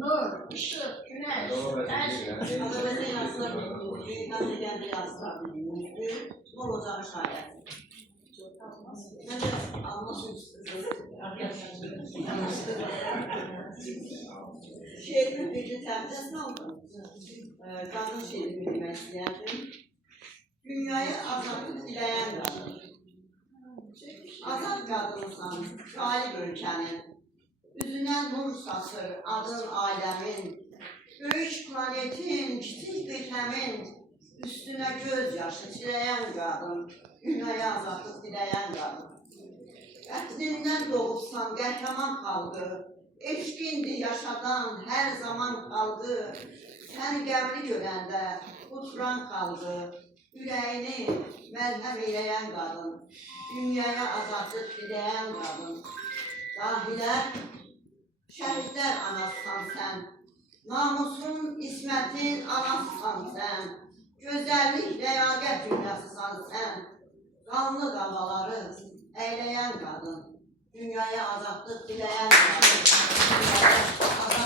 nur, ışık, güneş, her şey. Azərbaycan yazılar bildiğimiz, dünyadan legende yazılar bildiğimiz, nur olacağını şayet. Ben de anlaşım şehrin birinci təmizəsini aldım. Qadın şehrini bilmək istəyərdim. Dünyayı azadlıq diləyən qadın. Azad qadınsan, qalib ölkənin. Üzündən nur saçır adın ailəmin. Böyük planetin, kiçik qitəmin. Üstünə göz yaşı çiləyən qadın. Dünyaya azadlıq diləyən qadın. Qətlindən doğubsan qəhrəman xalqı. Eşqindir yaşadan hər zaman xalqı. Səni qəbri görəndə uçuran xalqı. Ürəyini məlhəm eləyən qadın. Dünyaya azadlıq diləyən qadın. Dahilər, şəhidlər anasısan sən. Namusun, ismətin anasısan sən. Gözəllik, ləyaqət dünyasısan sən. Qanlı qavaları əyləyən qadın. Dünyaya azadlıq diləyən qadın.